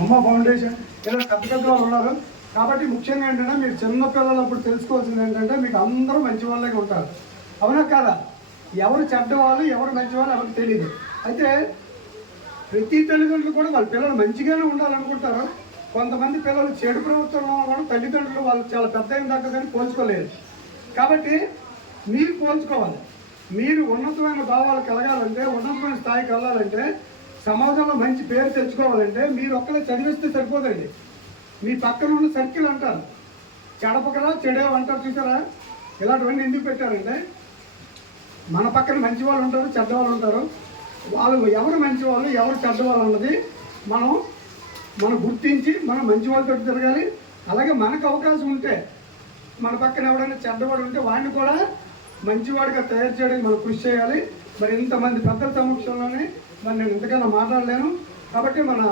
అమ్మ ఫౌండేషన్. ఇలా పెద్ద పెద్ద వాళ్ళు ఉన్నారు. కాబట్టి ముఖ్యంగా ఏంటంటే మీరు చిన్న పిల్లలు అప్పుడు తెలుసుకోవాల్సింది ఏంటంటే మీకు అందరూ మంచి వాళ్ళే ఉంటారు. అవునా కాదా? ఎవరు చెడ్డ వాళ్ళు ఎవరు మంచి వాళ్ళు ఎవరికి తెలియదు అయితే ప్రతి తల్లిదండ్రులు కూడా వాళ్ళ పిల్లలు మంచిగానే ఉండాలనుకుంటారు. కొంతమంది పిల్లలు చెడు ప్రవర్తనలో కూడా తల్లిదండ్రులు వాళ్ళు చాలా పెద్ద అయిన దాకా కానీ పోల్చుకోలేరు కాబట్టి మీరు పోల్చుకోవాలి. మీరు ఉన్నతమైన భావాలు కలగాలంటే ఉన్నతమైన స్థాయికి వెళ్ళాలంటే సమాజంలో మంచి పేరు తెచ్చుకోవాలంటే మీరు ఒక్కడే చదివిస్తే సరిపోదండి. మీ పక్కన ఉన్న సర్కిల్ అంటారు. చెడపకరా చెడే అంటారు చూసారా? ఇలాంటివన్నీ ఎందుకు పెట్టారంటే మన పక్కన మంచి వాళ్ళు ఉంటారు చెడ్డవాళ్ళు ఉంటారు. వాళ్ళు ఎవరు మంచి వాళ్ళు ఎవరు చెడ్డ వాళ్ళు అన్నది మనం మనం గుర్తించి మనం మంచి వాళ్ళతో తిరగాలి అలాగే మనకు అవకాశం ఉంటే మన పక్కన ఎవడైనా చెడ్డవాడు ఉంటే వాడిని కూడా మంచివాడిగా తయారు చేయడానికి మనం కృషి చేయాలి. మరి ఇంతమంది పెద్దల సమక్షంలోనే మరి నేను ఇంతకన్నా మాట్లాడలేను. కాబట్టి మన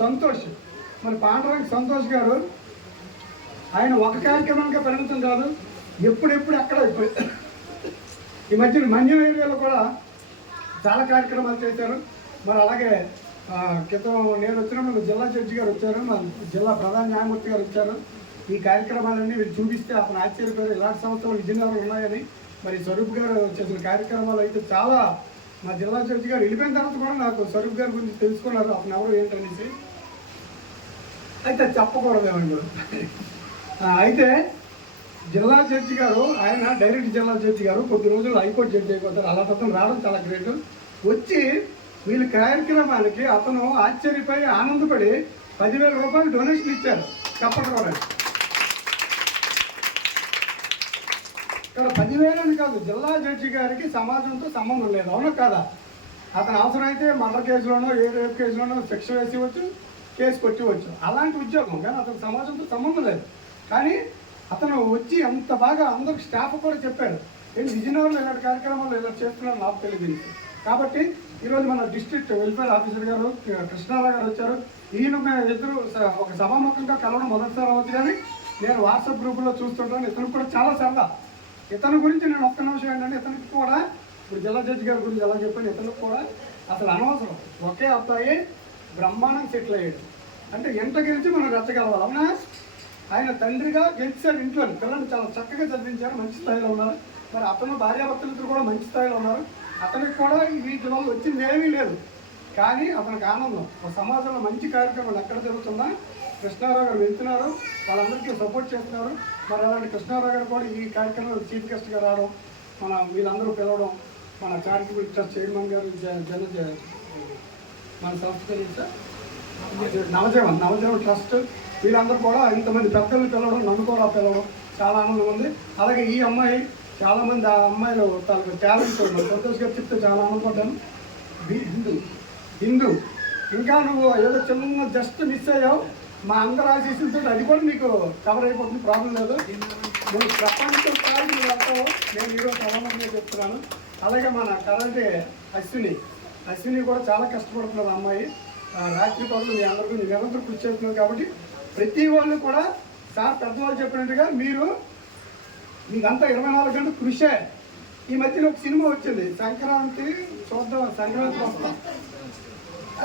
సంతోష్ మన పాండరంగ సంతోష్ గారు ఆయన ఒక కార్యక్రమానికి పరిమితం కాదు. ఎప్పుడెప్పుడు అక్కడ ఈ మధ్యన మన్యం ఏరియాలో కూడా చాలా కార్యక్రమాలు చేశారు. మరి అలాగే క్రితం నేను వచ్చినప్పుడు జిల్లా జడ్జి గారు వచ్చారు మా జిల్లా ప్రధాన న్యాయమూర్తి గారు వచ్చారు. ఈ కార్యక్రమాలన్నీ వీళ్ళు చూపిస్తే అతను ఆశ్చర్యపోయారు. ఇలాంటి సంవత్సరాలు విజయనగరం ఉన్నాయని మరి స్వరూప్ గారు చేసిన కార్యక్రమాలు అయితే చాలా మా జిల్లా జడ్జి గారు వెళ్ళిపోయిన తర్వాత కూడా నాకు స్వరూప్ గారి గురించి తెలుసుకున్నారు. అతను ఎవరు ఏంటనేసి. అయితే అది చెప్పకూడదేమండి అయితే జిల్లా జడ్జి గారు ఆయన డైరెక్ట్ జిల్లా జడ్జి గారు కొద్ది రోజులు హైకోర్టు జడ్జి అయిపోతారు. అలా అతను రావడం చాలా గ్రేట్. వచ్చి వీళ్ళ కార్యక్రమానికి అతను ఆశ్చర్యపై ఆనందపడి పదివేల రూపాయలు డొనేషన్ ఇచ్చారు. చెప్పకూడదు ఇక్కడ పదివేలని కాదు జిల్లా జడ్జి గారికి సమాజంతో సంబంధం లేదు. అవునా కాదా? అతను అవసరమైతే మర్డర్ కేసులోనో ఏ రేపు కేసులోనో శిక్ష వేసివచ్చు కేసు కొట్టివచ్చు. అలాంటి ఉద్యోగం కానీ అతను సమాజంతో సంబంధం లేదు. కానీ అతను వచ్చి అంత బాగా అందరికి స్టాఫ్ కూడా చెప్పాడు. నేను విజయనగరంలో ఇలాంటి కార్యక్రమాలు ఇలా చేస్తున్నాను నాకు తెలియదు. కాబట్టి ఈరోజు మన డిస్ట్రిక్ట్ వెల్ఫేర్ ఆఫీసర్ గారు కృష్ణారావు గారు వచ్చారు. ఈయన మేము ఇద్దరు స- ఒక సభాముఖంగా కలవడం మొదటిసారి అవ్వచ్చు కానీ నేను వాట్సాప్ గ్రూపులో చూస్తుంటాను. ఇతను కూడా చాలా సరదా. ఇతని గురించి నేను ఒక్క నిమిషం ఏంటంటే ఇతనికి కూడా ఇప్పుడు జిల్లా జడ్జి గారి గురించి ఎలా చెప్పాను ఇతనికి కూడా అసలు అనవసరం. ఒకే అబ్బాయి బ్రహ్మాండం సెటిల్ అయ్యాడు. అంటే ఇంట గెలిచి మనం రెచ్చగలవాలి? అవునా? ఆయన తండ్రిగా గెలిచారు ఇంట్లో పిల్లల్ని చాలా చక్కగా చదివించారు మంచి స్థాయిలో ఉన్నారు. మరి అతను భార్యాభర్తలిద్దరు కూడా మంచి స్థాయిలో ఉన్నారు. అతనికి కూడా వీటి వల్ల వచ్చింది ఏమీ లేదు. కానీ అతనికి ఆనందం. ఒక సమాజంలో మంచి కార్యక్రమాలు ఎక్కడ జరుగుతుందా కృష్ణారావు గారు వెళ్తున్నారు. వాళ్ళందరికీ సపోర్ట్ చేస్తున్నారు. మరి అలాంటి కృష్ణారావు గారు కూడా ఈ కార్యక్రమంలో చీఫ్ గెస్ట్గా రావడం మన వీళ్ళందరూ పిలవడం మన చారిటబుల్ ట్రస్ట్ చైర్మన్ గారు జ- జన మన సంస్థ నవజీవన్ నవజీవన్ ట్రస్ట్. వీళ్ళందరూ కూడా ఇంతమంది పెద్దలు పిలవడం నన్ను కూడా పిలవడం చాలా ఆనందం ఉంది. అలాగే ఈ అమ్మాయి చాలామంది ఆ అమ్మాయిలు తనకు టాలెంట్ సంతోష్ గారు చెప్తే చాలా ఆనందపడ్డాను. హిందూ హిందూ. ఇంకా నువ్వు ఏదో చిన్న జస్ట్ మిస్ అయ్యావు. మా అందరు ఆశీస్సులతో అది కూడా మీకు కవర్ అయిపోతుంది ప్రాబ్లం లేదు. నువ్వు ప్రపంచం స్థాయికి వెళ్తావు నేను ఈరోజు అవ్వమని చెప్తున్నాను. అలాగే మన కరెంటే అశ్విని. అశ్విని కూడా చాలా కష్టపడుతున్నారు అమ్మాయి. ఆ, రాత్రి పనులు మీ అందరికీ నిరంతరం కృషి చేస్తున్నారు కాబట్టి ప్రతి వాళ్ళు కూడా సార్ పెద్దవాళ్ళు చెప్పినట్టుగా మీరు మీకంతా ఇరవై నాలుగు గంటలు కృషే. ఈ మధ్యలో ఒక సినిమా వచ్చింది సంక్రాంతి చూద్దాం సంక్రాంతి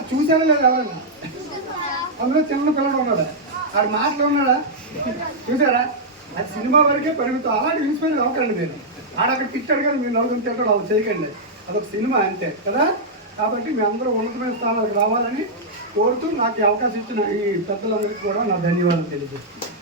చూసారా లేదు ఎవరైనా? అందులో చిన్న పిల్లడు ఉన్నాడు. ఆడు మాటలు ఉన్నాడా? చూసారా అది సినిమా వరకే పరిమితం. అలాంటి ఇన్స్పైర్ అవ్వకండి మీరు ఆడ అక్కడ తిట్టాడు కానీ మీరు నలుగురు తిట్టాడు అలా చేయకండి. అదొక సినిమా అంతే కదా? కాబట్టి మీ అందరూ ఉన్నతమైన స్థానాలకు రావాలని కోరుతూ నాకు ఈ అవకాశం ఇచ్చిన ఈ పెద్దలందరికీ కూడా నా ధన్యవాదాలు తెలియజేస్తున్నాను.